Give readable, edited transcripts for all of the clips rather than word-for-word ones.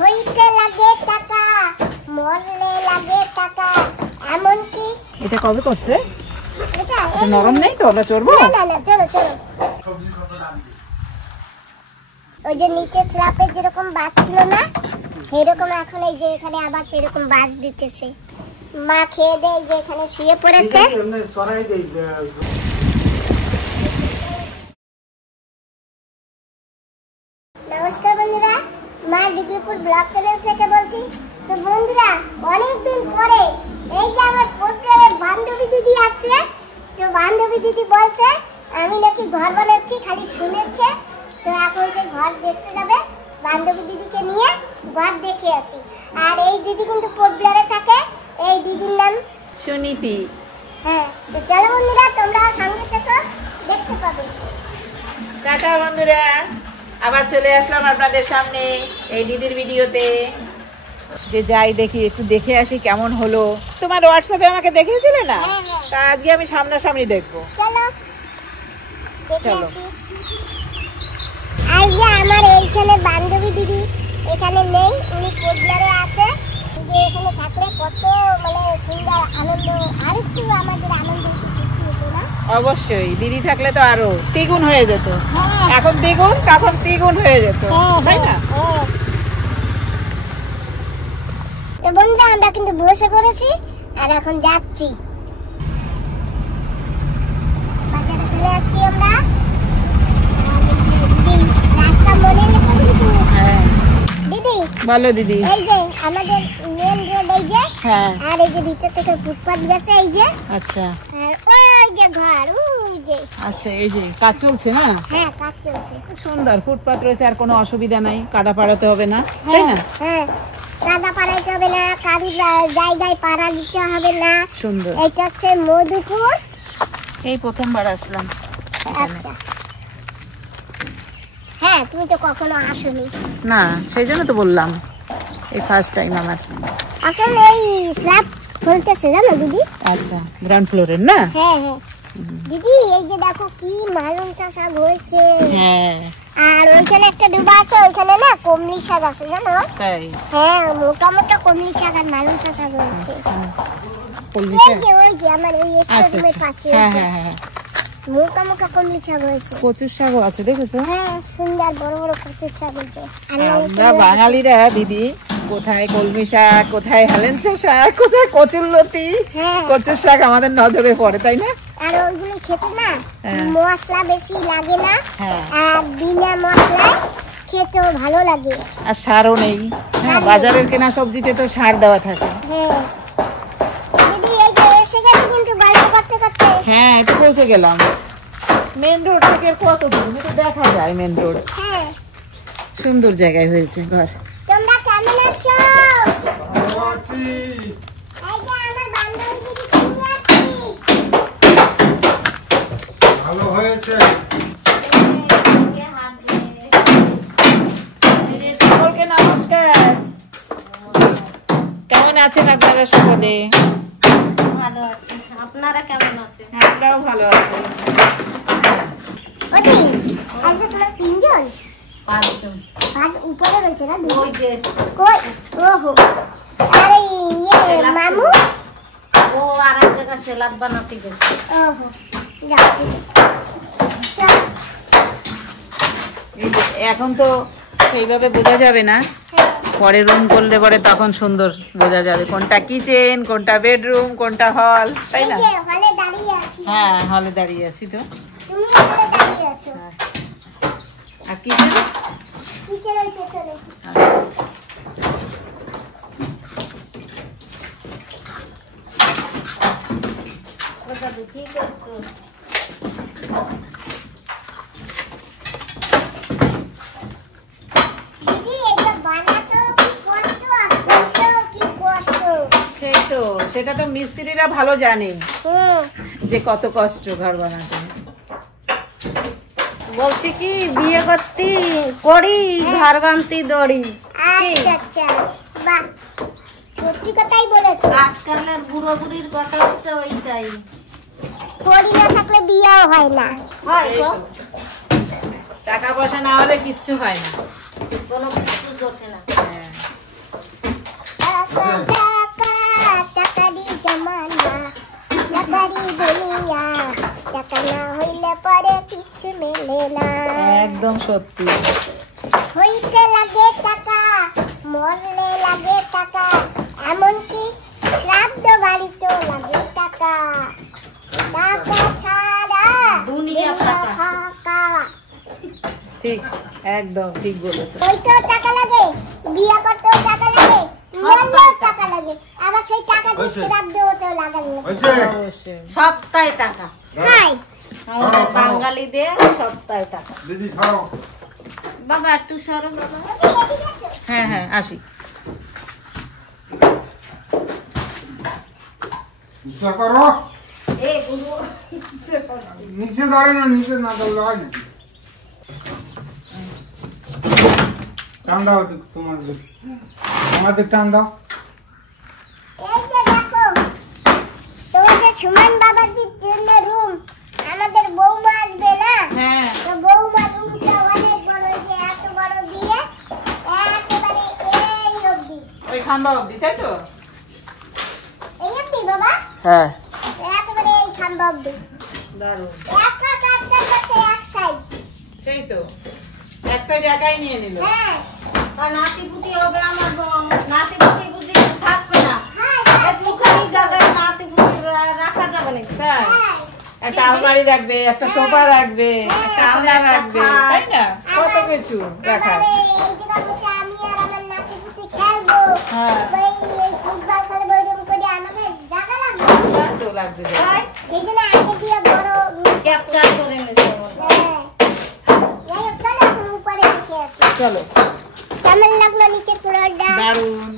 হইতে লাগে টাকা, মরলে লাগে টাকা, এমনকি এটা কবে করছে? এটা নরম নেই তো, আমরা চড়বো? না না, চলো চলো। ওই যে নিচে স্ল্যাপে যেরকম বাজ ছিল না, সেরকম এখন এই যে এখানে আবার সেরকম বাজ দিতেছে। মা খেয়ে দেয় যে এখানে শুয়ে পড়েছে। নমস্কার বন্ধুরা, মা ডিগ্রিপুর ব্লগ চ্যানেল থেকে বলছি। তো বন্ধুরা, অনেকদিন পরে এই যে আমার পোর্ট্রের বান্ধবী দিদি আসছে। তো বান্ধবী দিদি বলছে আমি নাকি ঘর বানাচ্ছি, খালি শুনেছে। তো এখন সে ঘর দেখতে যাবে, বান্ধবী দিদিকে নিয়ে ঘর দেখে আসি। আর এই দিদি কিন্তু পোর্টব্লারে থাকে। এই দিদির নাম সুনীতি। হ্যাঁ, তো চলো বন্ধুরা, তোমরা সঙ্গে থেকো, দেখতে পাবে। টাটা বন্ধুরা, আবার চলে আসলাম আপনাদের সামনে এই দিদির ভিডিওতে। যে যাই দেখি, একটু দেখে আসি কেমন হলো। তোমার হোয়াটসঅ্যাপে আমাকে দেখিয়েছিলে না? হ্যাঁ, হ্যাঁ। তা আজকে আমি সামনাসামনি দেখবো। চলো দেখে চলো। আসি। আজকে আমার এইখানে বান্ধবী দিদি এখানে নেই, উনি পোর্টব্লারে আছে। যে এখানে থাকলে কত মানে সুন্দর আনন্দ, আরেকটু আমাদের আনন্দ হতো না? অবশ্যই, দিদি থাকলে তো আরো দ্বিগুণ হয়ে যেত। হ্যাঁ। এখন দ্বিগুণ, তখন দ্বিগুণ হয়ে যেত, তাই না? তো বন্ধুরা, আমরা কিন্তু বসে পড়েছি আর এখন যাচ্ছি বাজারে, চলে যাচ্ছি আমরা। দিদি রাস্তা মনে রেখো কিন্তু। হ্যাঁ, দিদি বলো দিদি। এই যে আমাদের মেন রোড, এই যে, হ্যাঁ, আর এই যে ভিতর থেকে ফুটপাত গেছে, এই যে, আচ্ছা আর ওই যে ঘর, ওই যে। আচ্ছা, এই যে কাজ চলছে না? হ্যাঁ, কাজ চলছে। খুব সুন্দর ফুটপাত রয়েছে, আর কোনো অসুবিধা নাই, কাদা পাড়াতে হবে না, তাই না? হ্যাঁ, কাদা পাড়াইতে হবে না, কারুর জায়গায় পাড়া দিতে হবে না। সুন্দর। এটা হচ্ছে মধুপুর। এই প্রথমবার আসলাম এখানে। আচ্ছা, হ্যাঁ, তুমি তো কখনো আসোনি। না, সেই জন্য তো বললাম, এই ফার্স্ট টাইম আমার। এখন এই স্ল্যাব খুলতেছে, জানো দিদি? আচ্ছা, গ্রাউন্ড ফ্লোরের না? হ্যাঁ হ্যাঁ দিদি, এই যে দেখো কি মালুম শাক হয়েছে। হ্যাঁ, আর ওইখানে একটা ডুবা আছে, ওইখানে না কমলি শাক আছে, জানো? তাই? হ্যাঁ, মোটা মোটা কমলি শাক আর মালুম শাক হয়েছে। কলমি এই শাক? যে ওই যে আমার ওই আচ্ছা স্টেডিয়ামের আচ্ছা, পাশে হ্যাঁ হ্যাঁ হ্যাঁ, মোটা মোটা কমলি শাক হয়েছে। কচুর শাকও আছে, দেখেছো? হ্যাঁ, সুন্দর বড় বড় কচুর শাক হয়েছে। আমরা বাঙালিরা দিদি কোথায় কলমি শাক, কোথায় হেলেঞ্চা শাক, কোথায় কচুরলতি, হ্যাঁ। কচুর শাক আমাদের নজরে পড়ে, তাই না? আর ওইগুলো খেতে না হ্যাঁ। মশলা বেশি লাগে না, হ্যাঁ। আর বিনা মশলায় খেতেও ভালো লাগে। আর সারও নেই। হ্যাঁ, বাজারের কেনা সবজিতে তো সার দেওয়া থাকে। হ্যাঁ দিদি, এই যে এসে গেছি কিন্তু গল্প করতে করতে। হ্যাঁ, একটু পৌঁছে গেলাম। মেন রোড থেকে কত দূর তো দেখা যায়, মেন রোড। হ্যাঁ, সুন্দর জায়গায় হয়েছে ঘর। তোমরা কেমন আছো? এই যে আমার বান্ধবী দিদি কেমন আছি? ভালো হয়েছে। সকলকে নমস্কার। কেমন আছেন আপনারা সকলে? ভালো আছি, আপনারা কেমন আছেন? আমরাও ভালো আছি। ওদি, আজকে তোমরা তিনজন? পাঁচজন। ভাত উপরে রয়েছে না? ওই যে কই? ওহো, আরে ইয়ে মামু? ও আর এক জায়গায় সেলাদ বানাতে গেছে। ওহো, যাও ঠিক আছে। চল। এই যে এখন তো সেইভাবে বোঝা যাবে না, হ্যাঁ, পরে রুম করলে পরে তখন সুন্দর বোঝা যাবে কোনটা কিচেন, কোনটা বেডরুম, কোনটা হল, তাই এই না? যে হলে দাঁড়িয়ে আছি। হ্যাঁ, হলে দাঁড়িয়ে আছি তো। তুমি হলে দাঁড়িয়ে আছো। আর কিচেন? কিচেন ওই পেছনে। ওটা দেখি করতো। দিদি, এটা বানাতেও কি কষ্ট, আর করতেও কি কষ্ট। সেই তো, সেটা তো মিস্ত্রিরা ভালো জানে যে কত কষ্ট ঘর বানাতে। বলছি কি বিয়ে করতে করি, ঘর বানতে দড়ি। আচ্ছা আচ্ছা, বাহ, সত্যি কথাই বলেছো। আজকালের বুড়ো বুড়ির কথা হচ্ছে ওইটাই। করি না থাকলে বিয়েও হয় না। হয় সব, টাকা পয়সা না হলে কিচ্ছু হয় না। কোনো কিছু জোটে না। হ্যাঁ। টাকারি জমানা টাকারি দুনিয়া টাকা না হইলে পরে কিছু মেলে না একদম সত্যি হইতে লাগে টাকা মরলে লাগে টাকা এমনকি শ্রাদ্ধ বাড়িতেও লাগে টাকা টাকা ছাড়া দুনিয়া ফাঁকা। ফাঁকা ঠিক একদম ঠিক বলেছো হইতেও টাকা লাগে বিয়ে করতেও টাকা লাগে মরলেও টাকা লাগে আবার সেই টাকা দিয়ে শ্রাদ্ধ হতেও লাগানো হয়েছে অবশ্যই সপ্তাহে টাকা হাই আমাদের বাঙালিদের সপ্তাহে টাকা দিদি ছাড়ো বাবা একটু সরো বাবা হ্যাঁ হ্যাঁ আসি নিচে করো এ গুরু নিচে দাঁড়ে না নিচে না দাঁড়লে হয় না টান দাও তোমাদের টান দাও এই যে দেখো তোমার যে সুমন বাবাজির জন্য রুম আমাদের বৌমা আসবে না হ্যাঁ তো বৌমা রুমটা অনেক বড় এই যে এত বড় দিয়ে একেবারে এই অবধি ওই খাম্বা অবধি তাই তো এই অবধি বাবা হ্যাঁ একেবারে এই খাম্বা অবধি দারুণ একটা কাটতে কাটতে এক সাইড সেই তো এক সাইড একাই নিয়ে নিল হ্যাঁ আর নাতিপুতি হবে আমার নাতিপুতি বুদ্ধি থাকবে না হ্যাঁ একটুখানি জায়গায় নাতিপুতি রাখা যাবে না তাই হ্যাঁ একটা আলমারি রাখবে একটা সোফা রাখবে একটা আলনা রাখবে তাই না কত কিছু রাখা আমারে এই জায়গা বসে আমি আর আমার নাতিপুতি খেলবো হ্যাঁ ওই ফুটবল খেলবো এরকম করে আমাদের জায়গা লাগবে তো লাগবে তাই সেই জন্য আগে দিয়ে বড় ক্যাপচার করে নিতে হবে হ্যাঁ যাই হোক চলো এখন উপরে দেখে আসি চলো কেমন লাগলো নিচের ফ্লোরটা দারুণ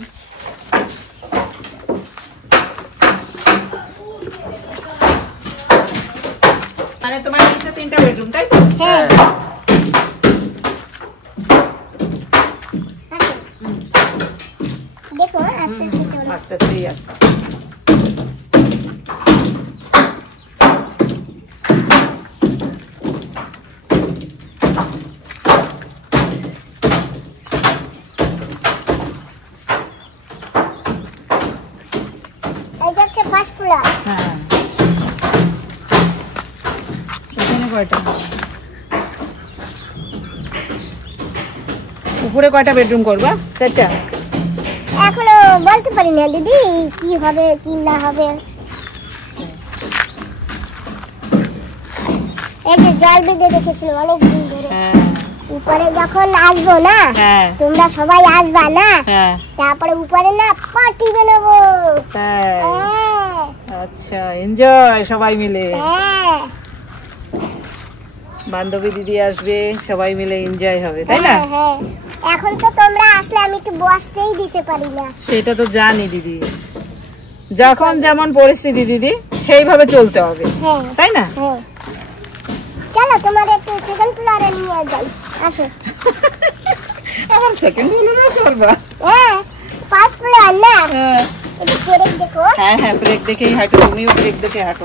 মানে তোমার নিচে 3টা বেডরুম তাই তো হ্যাঁ দেখো আস্তে আস্তে চলো আস্তে আস্তে আসছে এইটা হচ্ছে ফার্স্ট ফ্লোর হ্যাঁ এখানে কয়টা উপরে কয়টা বেডরুম করবা 4টা এখনো বলতে পারি না দিদি কি হবে কি না হবে এই যে জল বেঁধে রেখেছিল অনেক দিন ধরে হ্যাঁ উপরে যখন আসবো না হ্যাঁ তোমরা সবাই আসবা না হ্যাঁ তারপরে উপরে না পার্টি বানাবো তাই হ্যাঁ আচ্ছা এনজয় সবাই মিলে হ্যাঁ বান্ধবী দিদি আসবে সবাই মিলে এনজয় হবে তাই না হ্যাঁ, হ্যাঁ। এখন তো তোমরা আসলে আমি একটু বসতেই দিতে পারি না সেটা তো জানি দিদি যখন যেমন পরিস্থিতি দিদি সেইভাবে চলতে হবে হ্যাঁ তাই না হ্যাঁ চলো তোমার একটু সেকেন্ড ফ্লোরে নিয়ে যাই আসো আমার সেকেন্ড ফ্লোরে চলবা হ্যাঁ ফার্স্ট ফ্লোর না হ্যাঁ একটু ব্রেক দেখো হ্যাঁ হ্যাঁ ব্রেক দেখেই হাঁটো তুমিও ব্রেক দেখে হাঁটো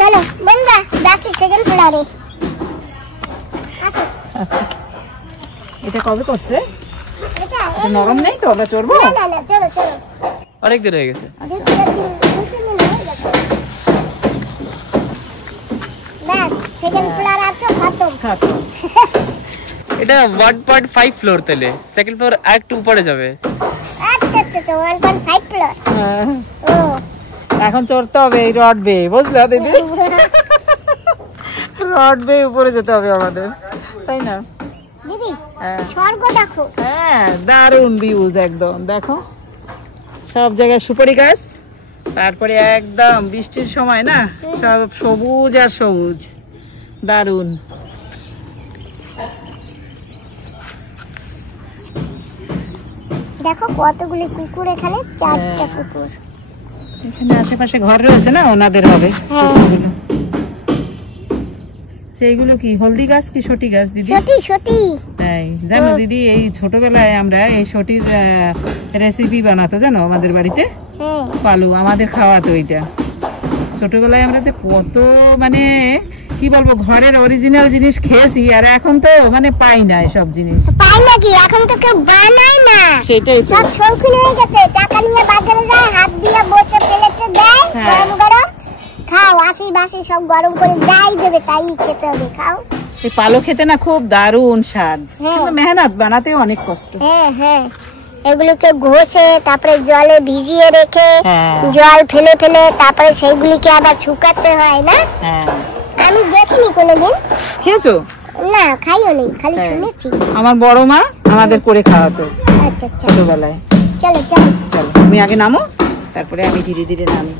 চলো বন্ধুরা যাচ্ছি সেকেন্ড ফ্লোরে আসো এটা কবে করছে এটা এটা নরম নেই তো আমরা চড়বো না না না চলো চলো অনেক দেরি হয়ে গেছে দুই তিন দিন হয়ে গেছে ব্যাস সেকেন্ড ফ্লোর আছো খতম হ্যাঁ তো। এটা 1.5 ফ্লোর তাহলে সেকেন্ড ফ্লোর একটু উপরে যাবে আচ্ছা আচ্ছা আচ্ছা 1.5 ফ্লোর হ্যাঁ। ও এখন চড়তে হবে এই রড বে বুঝলে দিদি রড বে উপরে যেতে হবে আমাদের তাই না দিদি হ্যাঁ। স্বর্গ দেখো হ্যাঁ দারুণ ভিউজ একদম দেখো সব জায়গায় সুপারি গাছ তারপরে একদম বৃষ্টির সময় না সব সবুজ আর সবুজ দারুণ দেখো কতগুলি কুকুর এখানে 4টা হ্যাঁ। কুকুর এখানে আশেপাশে ঘর রয়েছে না ওনাদের হবে হ্যাঁ। কুকুরগুলো। সেইগুলো কি হলদি গাছ কি সটি গাছ দিদি সটি সটি তাই জানো দিদি এই ছোটবেলায় আমরা এই সটির রেসিপি বানাতো জানো আমাদের বাড়িতে হ্যাঁ পালু আমাদের খাওয়াতো এটা ছোটবেলায় আমরা যে কত মানে কি বলবো, ঘরের অরিজিনাল জিনিস খেয়েছি আর এখন তো মানে পাই না এসব জিনিস। পাই নাকি? এখন তো কেউ বানায় না, সেটাই তো। সব শৌখিন হয়ে গেছে। টাকা নিয়ে বাজারে যায়, হাত দিয়ে বসে প্লেটে দেয়, গরম গরম খাও, আসি বাসি সব গরম করে যাই দেবে তাই খেতে হবে, খাও। এই পালক খেতে না খুব দারুণ স্বাদ, কিন্তু মেহনত, বানাতে অনেক কষ্ট। হ্যাঁ হ্যাঁ, এগুলিকে ঘষে তারপরে জলে ভিজিয়ে রেখে হ্যাঁ। জল ফেলে ফেলে তারপরে সেইগুলিকে আবার শুকাতে হয় না? হ্যাঁ, আমি দেখিনি কোনোদিন। খেয়েছো? না, খাইও নি, খালি হ্যাঁ। শুনেছি। আমার বড় মা আমাদের করে খাওয়াতো আচ্ছা আচ্ছা, ছোটবেলায়। চলো চলো। চলো তুমি আগে নামো, তারপরে আমি ধীরে ধীরে নামি।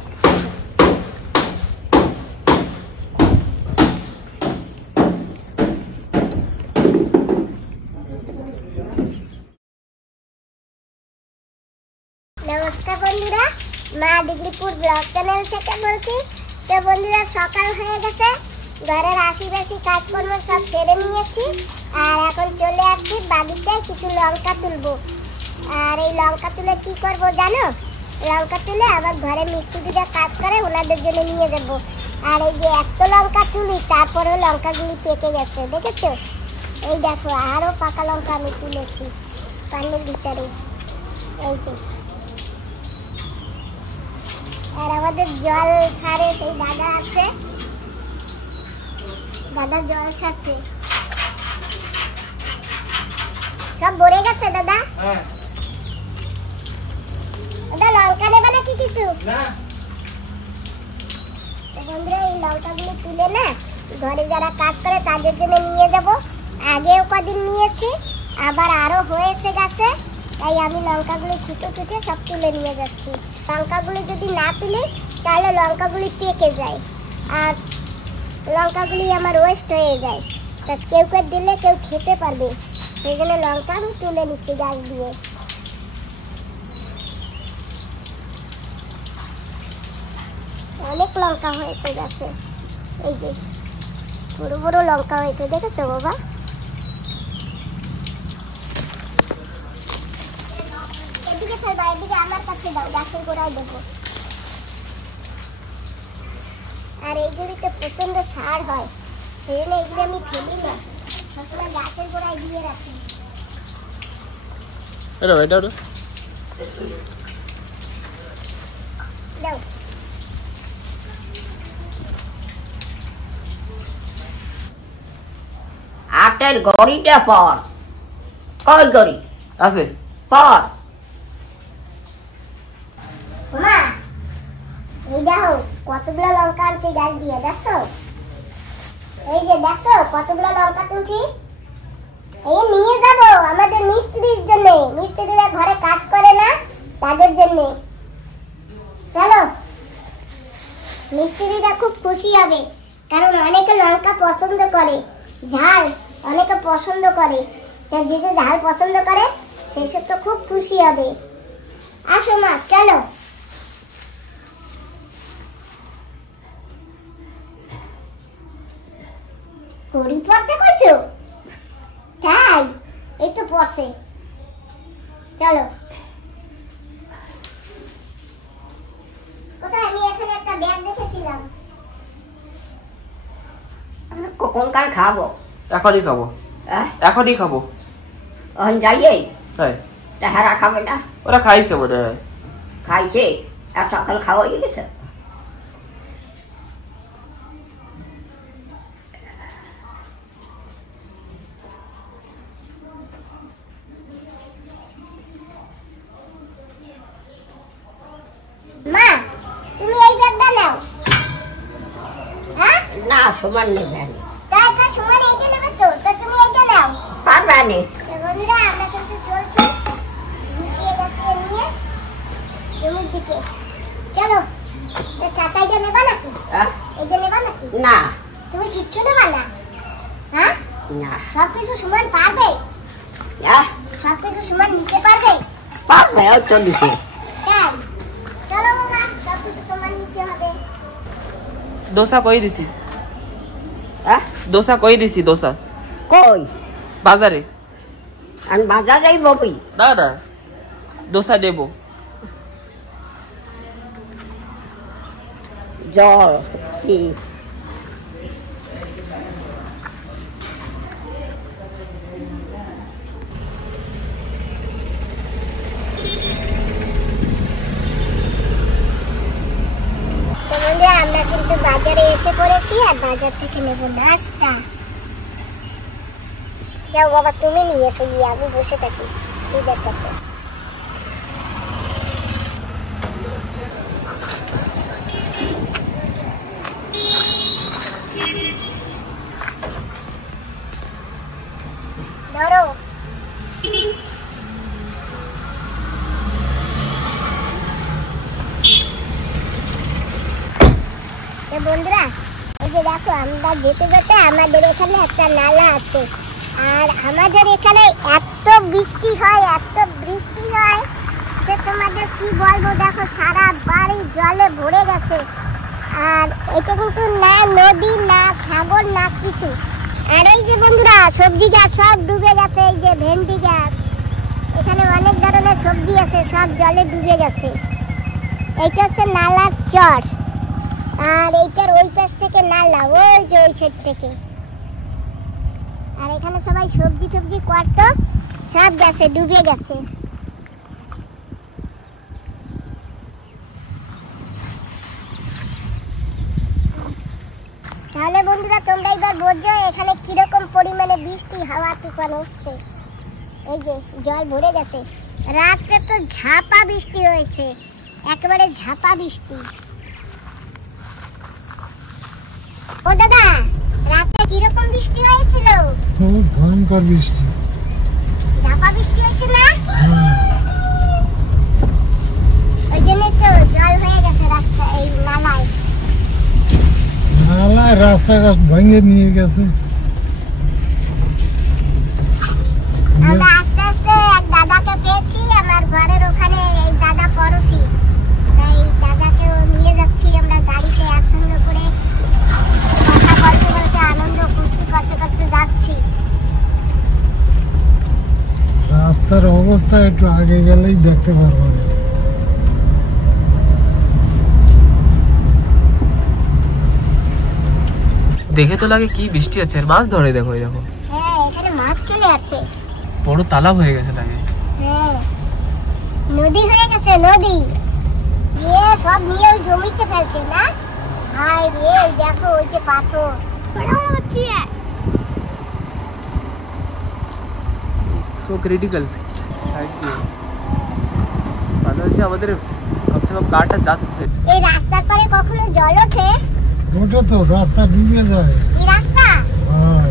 নমস্কার বন্ধুরা, মা ডিগ্রিপুর ব্লগ চ্যানেল থেকে বলছি। তো বন্ধুরা, সকাল হয়ে গেছে, ঘরের আশিপাশি কাজকর্ম সব সেরে নিয়েছি, আর এখন চলে আসছি বাগিচায় কিছু লঙ্কা তুলবো। আর এই লঙ্কা তুলে কি করব জানো? লঙ্কা তুলে আবার ঘরে মিস্ত্রিরা কাজ করে, ওনাদের জন্য নিয়ে যাবো। আর এই যে এত লঙ্কা তুলি, তারপরেও লঙ্কাগুলি পেকে গেছে, দেখেছো? এই দেখো, আরও পাকা লঙ্কা আমি তুলেছি পানির ভিতরে, এই যে। আর আমাদের জল ছাড়ে সেই দাদা আছে, দাদা জল ছাড়ছে, সব ভরে গেছে দাদা। দাদা লঙ্কা নেবে নাকি কিছু? বন্ধুরা, এই লঙ্কাগুলো তুলে না ঘরে যারা কাজ করে তাদের জন্য নিয়ে যাব। আগেও কদিন নিয়েছি, আবার আরো হয়েছে গাছে, তাই আমি লঙ্কাগুলো ছুটে ছুটে সব তুলে নিয়ে যাচ্ছি। লঙ্কাগুলো যদি না তুলি তাহলে লঙ্কাগুলি পেকে যায়, আর লঙ্কাগুলি আমার ওয়েস্ট হয়ে যায়। তা কেউ কেউ দিলে কেউ খেতে পারবে, সেই জন্য লঙ্কা আমি তুলে নিচ্ছি গাছ দিয়ে। অনেক লঙ্কা হয়েছে গাছে, এই যে বড় বড় লঙ্কা হয়েছে, দেখেছো বাবা? এদিকে ফেলবা, এদিকে আমার কাছে দাও, গাছের গোড়ায় দেবো। আর এইগুলিতে প্রচন্ড সার হয়, সেই জন্য এগুলো আমি ফেলি না, সবসময় গাছের গোড়ায় দিয়ে রাখি। দাও। আটের গড়িটা পর, কই গড়ি আছে পর। মা, এই দেখো কতগুলো লঙ্কা আনছি গাছ দিয়ে, দেখছো? এই যে দেখছো কতগুলো লঙ্কা তুলছি, এই নিয়ে যাব আমাদের মিস্ত্রির জন্য, মিস্ত্রিরা ঘরে কাজ করে না তাদের জন্য। চলো, মিস্ত্রিরা খুব খুশি হবে, কারণ অনেকে লঙ্কা পছন্দ করে, ঝাল অনেকে পছন্দ করে, যে যে ঝাল পছন্দ করে সেসব তো খুব খুশি হবে। আসো মা, চলো। ঘড়ি পড়তে কইছো? তাই, এই তো পড়ছে, চলো। কোথায়? আমি এখানে একটা ব্যাগ দেখেছিলাম। কোনকার খাবো? এখনই খাবো, আহ, এখনই খাবো। অন যাইয়ে হ্যাঁ, তাহারা খাবে না? ওরা খাইছে বোধ হয়। খাইছে, আর সকাল খাওয়া হয়ে গেছে। মা, তুমি এই ব্যাগটা নাও। হ্যাঁ, না, সমান নেবে না। তাই তা সমান এইটা নেবে তো, তা তুমি এইটা নাও। পারবে না। তো বন্ধুরা, আমরা কিন্তু চলছি গুছিয়ে গাছিয়ে নিয়ে জমির দিকে। চলো, চাটাইটা নেবা নাকি? আহ, এইটা নেবা নাকি? না তুমি কিচ্ছু নেবা না? হ্যাঁ, না, সবকিছু সমান পারবে? আহ, সবকিছু সমান নিতে পারবে? পারবে ওই তো দিছে। তাই চলো বাবা, সবকিছু সমান নিতে হবে। দোসা কই দিছি, আহ, দোসা কই দিছি, দোসা কই? বাজারে। আমি বাজার যাই ববি। না না, দোসা দেবো। জল কি একটু বাজারে এসে পড়েছি আর বাজার থেকে নেব নাস্তা। যাও বাবা, তুমি নিয়ে এসো গিয়ে, আমি বসে থাকি দিদার কাছে। ধরো। বন্ধুরা, এই যে দেখো, আমরা যেতে যেতে আমাদের এখানে একটা নালা আছে, আর আমাদের এখানে এত বৃষ্টি হয়, এত বৃষ্টি হয় যে তোমাদের কি বলবো। দেখো, সারা বাড়ি জলে ভরে গেছে। আর এটা কিন্তু না নদী, না সাগর, না কিছু। আর এই যে বন্ধুরা, সবজি গাছ সব ডুবে গেছে। এই যে ভেন্ডি গাছ, এখানে অনেক ধরনের সবজি আছে, সব জলে ডুবে গেছে। এইটা হচ্ছে নালার চর, আর এইটার ওই পাশ থেকে নালা, ওই যে ওই সাইড থেকে। আর এখানে সবাই সবজি টবজি করতো, সব গেছে, ডুবে গেছে। তাহলে বন্ধুরা, তোমরা এবার বোঝো এখানে কিরকম পরিমাণে বৃষ্টি, হাওয়া তুফান হচ্ছে। এই যে জল ভরে গেছে। রাত্রে তো ঝাপা বৃষ্টি হয়েছে, একেবারে ঝাপা বৃষ্টি। ও দাদা, রাতে কিরকম বৃষ্টি হয়েছিল? খুব ভয়ঙ্কর বৃষ্টি, ঝাপা বৃষ্টি হয়েছে না? ওই জন্যই তো জল হয়ে গেছে রাস্তা, এই নালায়। নালায় রাস্তাঘাট ভেঙে নিয়ে গেছে। আমরা আস্তে আস্তে এক দাদাকে পেয়েছি আমার ঘরের ওখানে। এই দাদা পড়োশি, তাই দাদাকেও নিয়ে যাচ্ছি আমরা গাড়িতে একসঙ্গে করে। কথা বলতে বলতে, আনন্দ ফুর্তি করতে করতে যাচ্ছি। রাস্তার অবস্থা একটু আগে গেলেই দেখতে পারবো। দেখে তো লাগে কি বৃষ্টি আছে, আর মাছ ধরে দেখো, এই দেখো হ্যাঁ, এখানে মাছ চলে আসছে। বড় তালাব হয়ে গেছে লাগে। হ্যাঁ, নদী হয়ে গেছে, নদী। সব নিয়ে ওই জমিতে ফেলছে না? হাই রে, দেখো ওই যে পাথর হচ্ছে। সো ক্রিটিক্যাল সাইড দিয়ে মানে হচ্ছে আমাদের কমসে কম কারটা যাচ্ছে। এই রাস্তার পরে কখনো জল ওঠে? ওটা তো রাস্তা ডুবে যায়। এই রাস্তা, হ্যাঁ,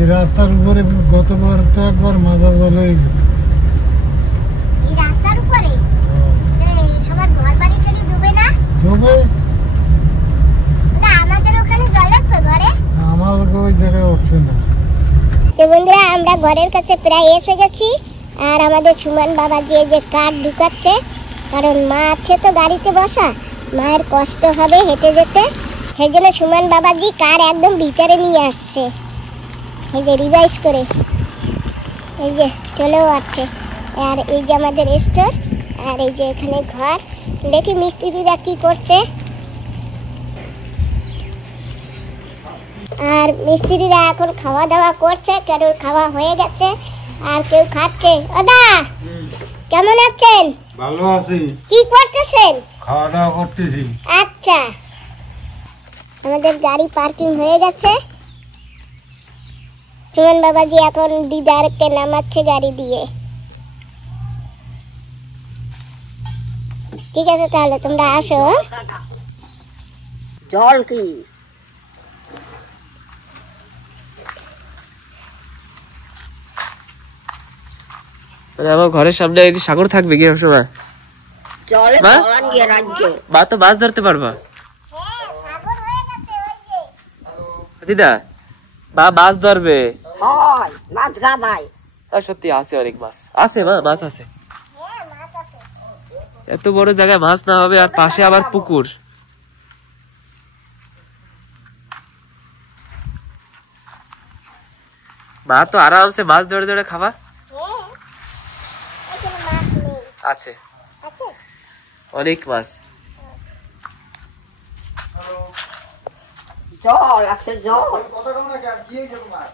এই রাস্তার উপরে গতবার তো একবার মাজা জল হয়ে গেছে। এই রাস্তার উপরে সবার ঘর বাড়ি চলে ডুবে না? ডুবে না, আমাদের ওখানে জল উঠবে ঘরে। আমাদের ওই জায়গায় উঠবে না। তো বন্ধুরা, আমরা ঘরের কাছে প্রায় এসে গেছি। আর আমাদের সুমন বাবা যে কাঠ ঢুকাচ্ছে, কারণ মা আছে তো গাড়িতে বসা, মায়ের কষ্ট হবে হেঁটে যেতে। সেই জন্য সুমন বাবাজি কার একদম ভিতরে নিয়ে আসছে, এই যে রিভাইজ করে। এই যে চলেও আসছে। আর এই যে আমাদের স্টোর, আর এই যে এখানে ঘর। দেখি মিস্ত্রিরা কি করছে। আর মিস্ত্রিরা এখন খাওয়া দাওয়া করছে, কারোর খাওয়া হয়ে গেছে আর কেউ খাচ্ছে। ওদা, কেমন আছেন? ভালো আছি। কি করতেছেন? খাওয়া দাওয়া করতেছি। আচ্ছা, আমাদের গাড়ি পার্কিং হয়ে গেছে। সুমন বাবাজি এখন দিদারকে নামাচ্ছে গাড়ি দিয়ে। ঠিক আছে, তাহলে তোমরা আসো। জল কি? আমার ঘরের সামনে এই সাগর থাকবে কি সময়? জলে মা? জলান গিয়ে রাজ্য। মা তো মাছ ধরতে পারবা। হ্যাঁ, সাগর হয়ে গেছে ওই যে। দিদা, মা মাছ ধরবে। হয় মাছ গা ভাই। আর সত্যি আছে, অনেক মাছ আছে মা, মাছ আছে। হ্যাঁ, মাছ আছে। এত বড় জায়গায় মাছ না হবে, আর পাশে আবার পুকুর। মা তো আরামসে মাছ ধরে ধরে খাবা। হ্যাঁ, এখানে মাছ নেই। আছে, আছে? অনেক মাছ। জল আছে, জল। কথা কও না কেন? কি হয়েছে তোমার?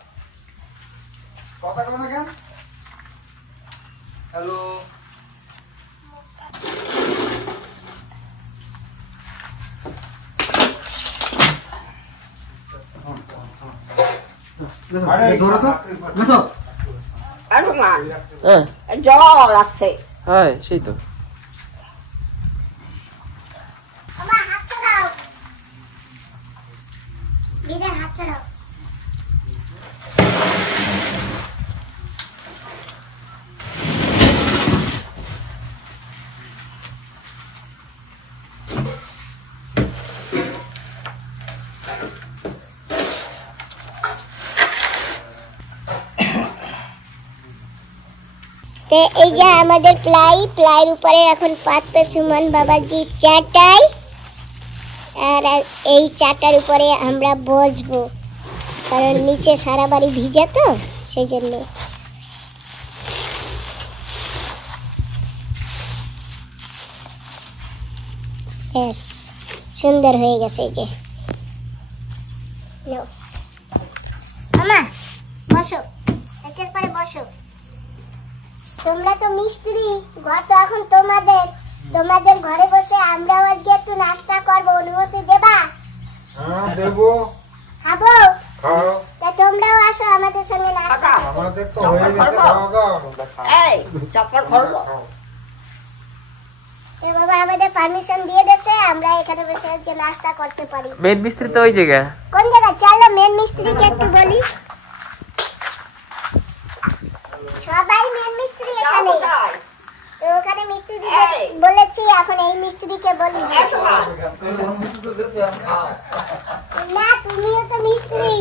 কথা কও না কেন? হ্যালো, রোমান হ্যাঁ জল আছে হ্যাঁ সেই তো আমার হাত ছড়াও দিদার হাত ছড়াও এই যে আমাদের প্লাইয়ের উপরে এখন পাতবে সুমন বাবাজি চাটাই আর এই চাটার উপরে আমরা বসবো কারণ নিচে সারা বাড়ি ভিজে তো সেই জন্য বেশ সুন্দর হয়ে গেছে এই যে মামা বসো এটার পরে বসো তোমরা তো মিস্ত্রি ঘর তো এখন তোমাদের ঘরে বসে আমরাও আজকে একটু নাস্তা করবো অনুমতি দেবা হ্যাঁ দেবো খাবো খাও তা তোমরাও আসো আমাদের সঙ্গে নাস্তা করতে। আমাদের তো হয়ে গেছে খাওয়া দাওয়া এই চপ্পল খোলবো তো বাবা আমাদের পারমিশন দিয়ে দিয়েছে আমরা এখানে বসে আজকে নাস্তা করতে পারি মেন মিস্ত্রি তো ওই জায়গা কোন জায়গা চলো মেন মিস্ত্রিকে একটু বলি সবাই মেন মিস্ত্রি এখানে তো ওখানে মিস্ত্রি বলেছি এখন এই মিস্ত্রিকে বলি না তুমিও তো মিস্ত্রি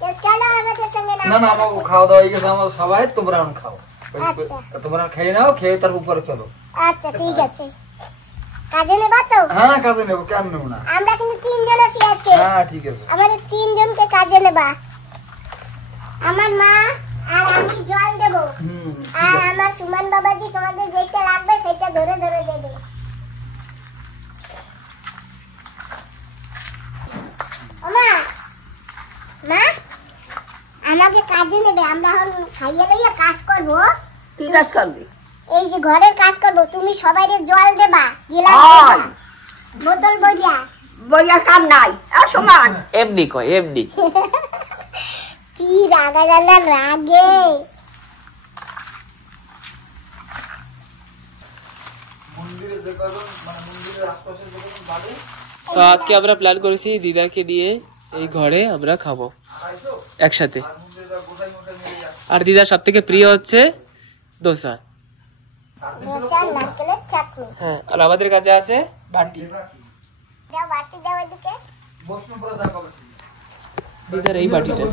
তো চলো আমাদের সঙ্গে না না আমাকে খাওয়া দাওয়া হয়ে গেছে আমার সবাই তোমরা এখন খাও আচ্ছা তোমরা খেয়ে নাও খেয়ে তার উপরে চলো আচ্ছা ঠিক আছে কাজে নেবা তো হ্যাঁ কাজে নেবো কেন নেবো না আমরা কিন্তু তিনজন আছি আজকে হ্যাঁ ঠিক আছে আমাদের তিনজনকে কাজে নেবা আমার মা আর আমি জল দেবো আর আমার সুমন বাবাজি তোমাদের যেটা লাগবে সেটা ধরে ধরে দেবে ওমা মা আমাকে কাজে নেবে আমরা এখন খাইয়ে লইয়া কাজ করব কি কাজ করবি এই যে ঘরের কাজ করব তুমি সবাইকে জল দেবা গিলাস হয়। দেবা বোতল বইয়া বইয়ার কাম নাই আর সমান এমনি কয় এমনি কি রাগা জানা রাগে তো আজকে আমরা প্ল্যান করেছি দিদাকে নিয়ে এই ঘরে আমরা খাবো একসাথে আর দিদার সব থেকে প্রিয় হচ্ছে দোসা মোচা নারকেলের চাটনি হ্যাঁ আর আমাদের কাছে আছে বাটি দাও বাটি দাও এদিকে দিদার এই বাটিটা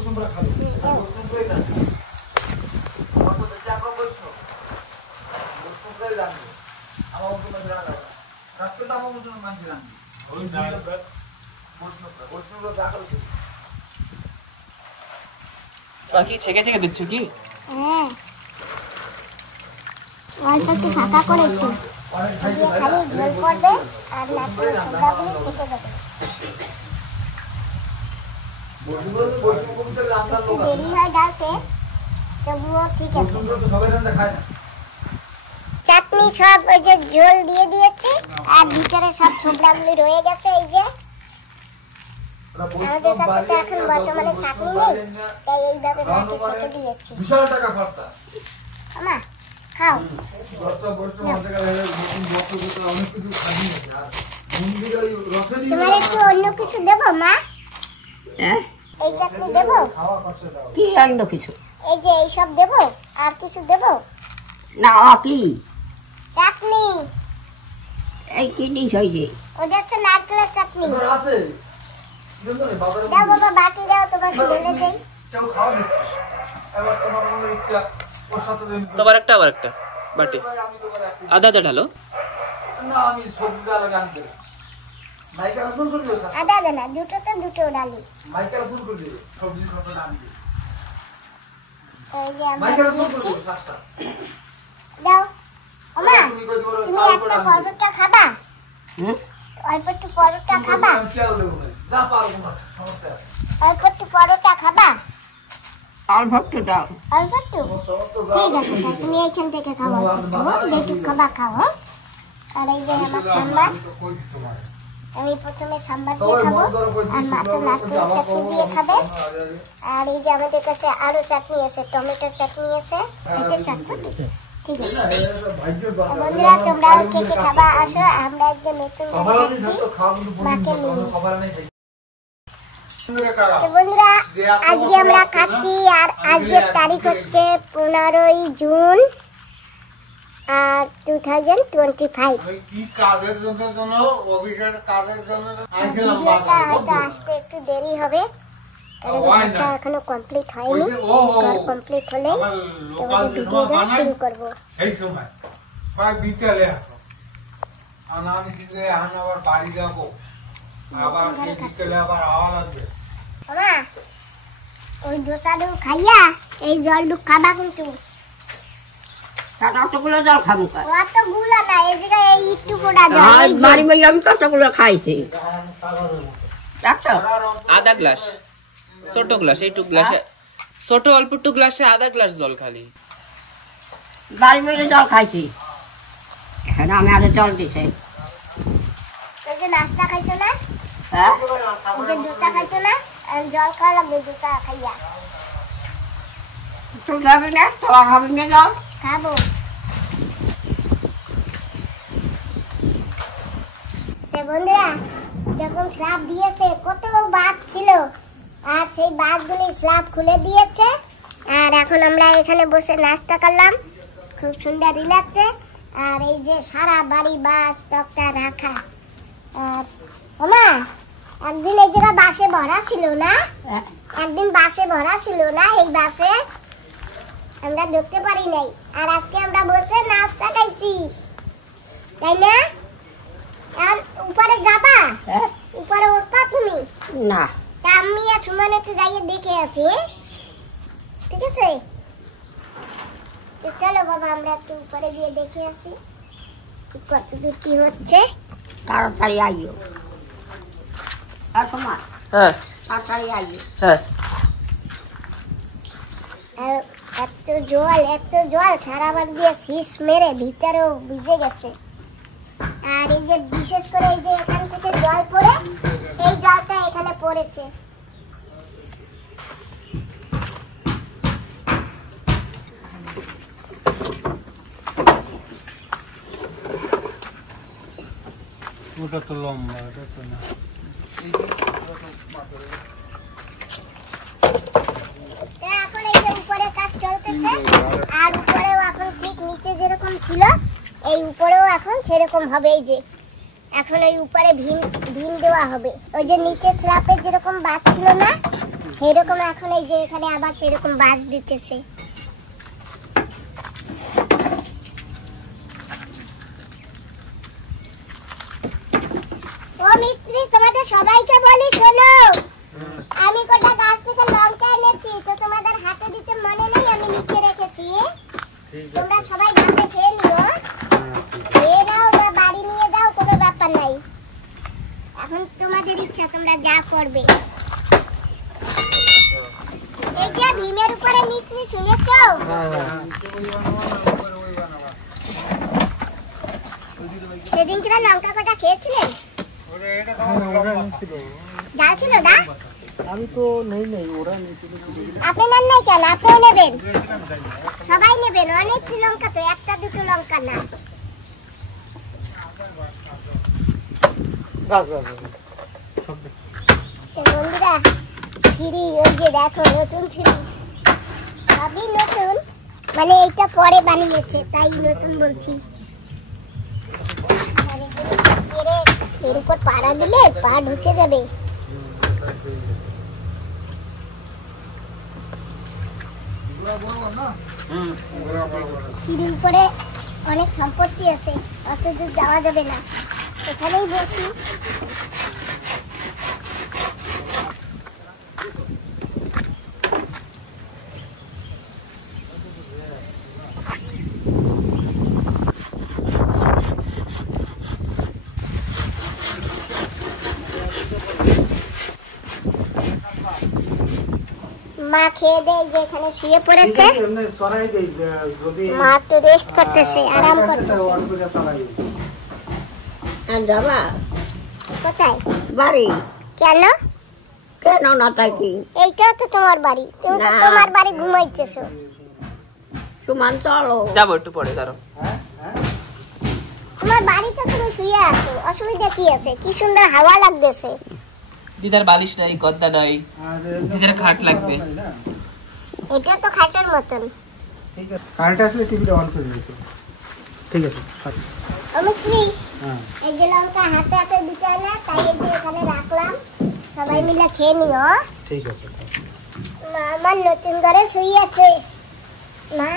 বাকি ছেঁকে ছেঁকে দিচ্ছ কি হ্যাঁ অল্প একটু ফাঁকা করেছি দিয়ে খালি ঝোল পড়বে আর নারকেলের ছোবড়াগুলো কেটে দেবে একটু দেরি হয় ডালতে তবুও ঠিক আছে চাটনি সব ওই যে ঝোল দিয়ে দিয়েছে আর ভিতরে সব ছোবড়াগুলি রয়ে গেছে এই যে আমাদের কাছে তো এখন বর্তমানে চাটনি নেই তাই এইভাবে মাকে ছেঁকে দিয়েছি বিশাল টাকা খরচা আমা খাও তোমার একটু অন্য কিছু দেবো মা হ্যাঁ এই চাটনি দেবো কি অন্য কিছু এই যে এইসব দেবো আর কিছু দেবো না কি চাটনি এই কি ডিশ হয়েছে ওটা হচ্ছে নারকেলের চাটনি আছে দাও বাবা বাটি দাও তোমাকে ঢেলে দেই কেউ খাওয়া দিচ্ছে এবার তোমার মনে ইচ্ছা ওর সাথে তোমার একটা আবার একটা বাটি আদা আদা ঢালো না আমি সবজি আলাদা আনতে মাইকা রসুন করে দিও আদা আদা না দুটো তো দুটো ডালি মাইকা রসুন করে দিও সবজি খরচা আনতে এই যে আমরা মাইকা রসুন করে দিয়েছি দিও রাস্তা দাও ওমা তুমি কই দিও তুমি একটা পরোটা খাবা অল্প একটু পরোটা খাবা খেয়াল দেবো না যা পারবো না সমস্যা আছে অল্প একটু পরোটা খাবা আর ভক্ত দাও অল্প একটু ঠিক আছে তা তুমি এইখান থেকে খাও অল্প একটু, যেটুকু খাবা খাও আর এই যে আমার সাম্বার আমি প্রথমে সাম্বার দিয়ে খাবো আর মা তো নারকেল চাটনি দিয়ে খাবে। আর এই যে আমাদের কাছে আরো চাটনি আছে, টমেটোর চাটনি আছে, এটা চাটনি ঠিক আছে। বন্ধুরা তোমরা কে কে খাবা আসো, আমরা একদম নতুন মাকে নিয়ে। তো বন্ধুরা আজকে আমরা খাচ্ছি আর আজকের তারিখ হচ্ছে 15ই জুন আর 2025। ভিডিওটা হয়তো আসতে একটু দেরি হবে, ভিডিওটা এখনো কমপ্লিট হয়নি, কমপ্লিট হলে তোমাদের ভিডিওটা শুরু করবো। বিকেলে আমি আবার বাড়ি যাবো, আবার বিকেলে আবার আওয়া লাগবে। ওই দোসাডু খাইয়া এই জলটুক খাবা কিন্তু কতগুলো জল খাবো? অতগুলো না, এই জায়গায় এই একটু কোটা জল। বাড়ি বাড়ি আমি কতগুলো খাইছি? আধা গ্লাস, ছোট গ্লাস, এইটুক গ্লাসে ছোট অল্প একটু গ্লাসে আধা গ্লাস জল খালি। বাড়ি বাড়ি জল খাইছি, এখন আমি আরো জল দিছি। এই যে নাস্তা খাইছো না, হ্যাঁ এই যে দোসা খাইছো না, জল খাওয়া লাগবে দোসা খাইয়া। তুই খাবি না? তোরা খাবি না জল? খাবো। বন্ধুরা যখন স্ল্যাব দিয়েছে কত বাস ছিল, আর সেই বাসগুলি স্ল্যাব খুলে দিয়েছে। আর এখন আমরা এখানে বসে নাস্তা করলাম, খুব সুন্দর রিল্যাক্সে। আর এই যে সারা বাড়ি বাস তক্তা রাখা। আর ওমা একদিন এই জায়গা বাসে ভরা ছিল না, একদিন বাসে ভরা ছিল না, এই বাসে আমরা ঢুকতে পারি নাই। আর আজকে আমরা বসে নাস্তা খাইছি, তাই না? আর উপরে যাবা? উপরে উঠবা তুমি? না, তা আমি আর সুমন একটু যাইয়ে দেখে আসি, ঠিক আছে? তো চলো বাবা আমরা একটু উপরে গিয়ে দেখে আসি কত দূর কি হচ্ছে। তাড়াতাড়ি আইও। আর তোমার হ্যাঁ তাড়াতাড়ি আইও। হ্যাঁ আর এত জল সারা বার দিয়ে শীষ মেরে ভিতরেও ভিজে গেছে। আর এই যে বিশেষ করে এই যে এখান থেকে জল পড়ে, এই জলটা এখানে পড়েছে। ওটা তো লম্বা, এটা তো না। এখন এই যে উপরে কাজ চলতেছে, আর উপরেও এখন ঠিক নিচে যেরকম ছিল এই উপরেও এখন সেরকম হবে। এই যে এখন এই উপরে ভীম দেওয়া হবে, ওই যে নিচে স্ল্যাপে যেরকম বাস ছিল না সেরকম এখন এই যে এখানে আবার সেরকম বাস দিতেছে। ও মিস্ত্রি তোমাদের সবাইকে বলি শোনো, আমি কোটা গাছ থেকে লঙ্কা এনেছি, তো তোমাদের হাতে দিতে মনে নেই, আমি নিচে রেখেছি। তোমরা সবাই ভাতে খেয়ে নিও, খেয়ে নাও বা বাড়ি নিয়ে যাও, কোনো ব্যাপার নাই। এখন তোমাদের ইচ্ছা, তোমরা যা করবে। এই যে ভীমের উপরে মিস্ত্রি শুনেছো? সেদিন কিনা লঙ্কা কটা খেয়েছিলেন? যা ছিল না, আমি তো নেই ওরা নিয়েছিল। আপনি নেন নাই কেন? আপনিও নেবেন, সবাই নেবেন। অনেক লঙ্কা তো, একটা দুটো লঙ্কা না। বন্ধুরা সিঁড়ি, ওই যে দেখো নতুন সিঁড়ি, সবই নতুন, মানে এইটা পরে বানিয়েছে তাই নতুন বলছি। এর উপর পাড়া দিলে পা ঢুকে যাবে। সিঁড়ির উপরে অনেক সম্পত্তি আছে, অত দূর যাওয়া যাবে না, এখানেই বসি। মা খেয়ে দেয় যে এখানে শুয়ে পড়েছে, মা তো রেস্ট করতেছে, আরাম করতেছে। আর যাবা? কোথায় বাড়ি কেন? কেন না তাই কি? এইটাও তো তোমার বাড়ি, তুমি তো না। তোমার বাড়ি ঘুমাইতেছো। তোমার চলো। যাবো একটু পরে, দাঁড়াও। তোমার বাড়িতে তুমি শুয়ে আছো, অসুবিধা কি আছে? কি সুন্দর হাওয়া লাগতেছে। দিদার বালিশ নাই, গদ্দা নাই, দিদার খাট লাগবে। এটা তো খাটের মতন। ঠিক আছে, কারেন্ট আসলে টিভিটা অন করে দিত। ঠিক আছে। অমিশ্রী, হ্যাঁ। এই যে লঙ্কা হাতে হাতে দিতে হয় না, তাই এই যে এখানে রাখলাম, সবাই মিলে খেয়ে নিও। ঠিক আছে। মা আমার নতুন ঘরে শুয়ে আছে। মা,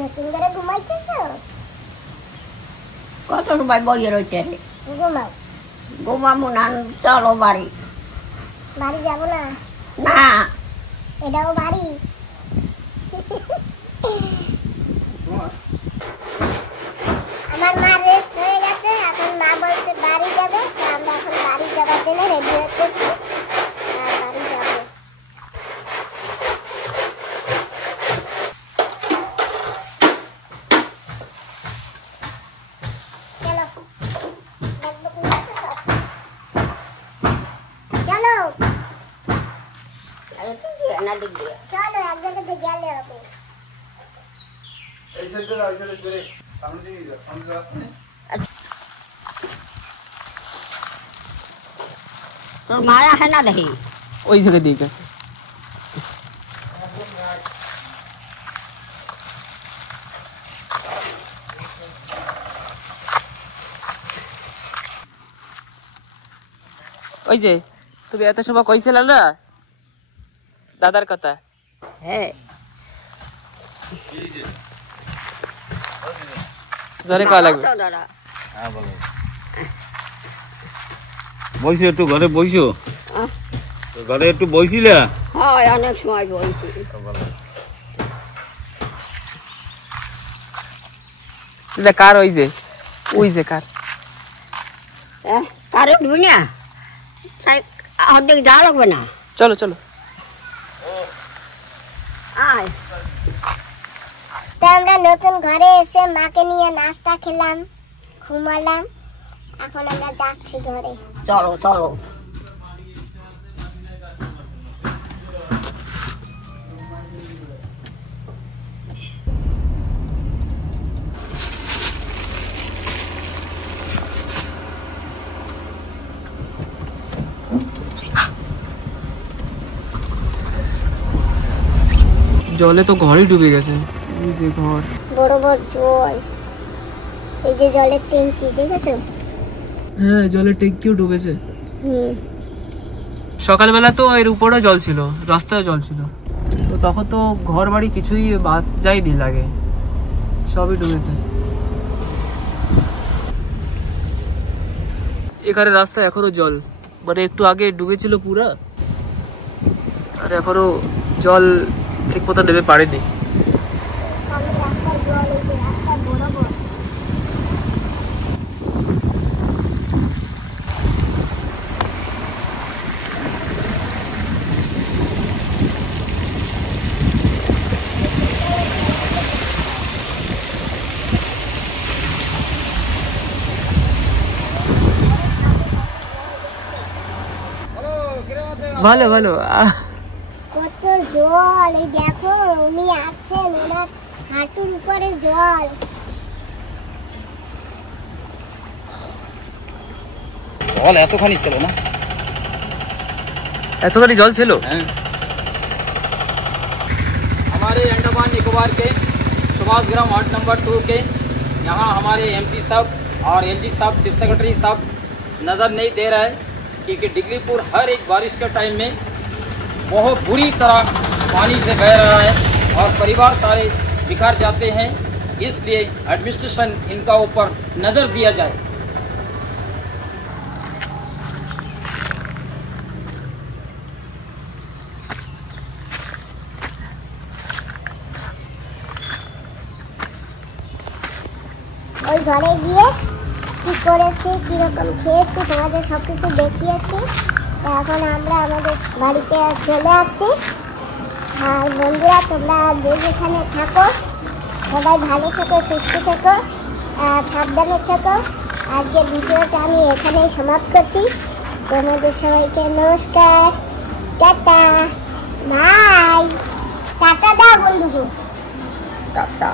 নতুন ঘরে ঘুমাইতেছো? কত সময় বইয়ে রয়েছে রে? ঘুমাও। ঘুমাবো না, চলো বাড়ি। বাড়ি যাবো না? না, এটাও বাড়ি। আমার মা রেস্ট হয়ে গেছে, এখন মা বলছে বাড়ি যাবে, তো আমরা এখন বাড়ি যাবার জন্য রেডি হতেছি আর বাড়ি যাবো। চলো, দেখবো তুমি আসো তো? চলো না দিক দিয়ে। চলো, এক জায়গাতে গেলে হবে। এই সাইডে দাও, এই সাইডে ঘুরে সামনে দিকে যাও, সামনে দিয়ে রাস্তা নেই। তোর মায়া হয় না দেখি। ওই জায়গায় দিয়ে গেছে। ওই যে তুমি এত সময় কইছিল না দাদার কথা, হ্যাঁ, জোরে কওয়া লাগবে। বসো দাদা। বইছো একটু ঘরে বইছো, আহ, ঘরে একটু বইছিলে। হয় অনেক সময় বইছি। দিদা কার ওই যে কার? কারে উঠবি না, অর্ধেক যাওয়া লাগবে না। চলো চলো। আয়, তো আমরা নতুন ঘরে এসে মাকে নিয়ে নাস্তা খেলাম, ঘুমালাম, এখন আমরা যাচ্ছি ঘরে। চলো চলো। জলে তো ঘরই ডুবে গেছে, এই যে ঘর। বড় বড় জল, এই যে জলের ট্যাঙ্কি দেখেছো? হ্যাঁ, জলের ট্যাঙ্কিও ডুবেছে। হুম, সকালবেলা তো এর উপরেও জল ছিল, রাস্তায় জল ছিল, তো তখন তো ঘর বাড়ি কিছুই বাদ যায়নি, লাগে সবই ডুবেছে। এখানে রাস্তায় এখনো জল, মানে একটু আগে ডুবেছিল পুরা, আর এখনো জল ঠিক মতো নেমে পারেনি। সামনে রাস্তায় জল, এই যে রাস্তায় বড় বড়। ভালো ভালো। কত জল, এই দেখো উনি আসছেন, ওনার হাঁটুর উপরে জল। জল এতখানি ছিল না, এতখানি জল ছিল। हमारे अंडमान निकोबार के सुभाष ग्राम वार्ड नंबर 2 के यहाँ हमारे एमपी साहब और एलजी साहब चीफ सेक्रेटरी साहब नज़र नहीं दे रहा है, क्योंकि डिगलीपुर हर एक बारिश के टाइम में बहुत बुरी तरह पानी से बह रहा है और परिवार सारे बिखर जाते हैं, इसलिए एडमिनिस्ट्रेशन इनका ऊपर नज़र दिया जाए। ওই ঘরে গিয়ে কি করেছি, কিরকম খেয়েছি, তোমাদের সব কিছু দেখিয়েছি। তা এখন আমরা আমাদের বাড়িতে চলে আসছি। আর বন্ধুরা, তোমরা যে যেখানে থাকো সবাই ভালো থেকো, সুস্থ থেকো আর সাবধানে থেকো। আজকের ভিডিওটা আমি এখানেই সমাপ্ত করছি। তোমাদের সবাইকে নমস্কার, টাটা, বাই। টাটা দাও বন্ধুগো। টাটা।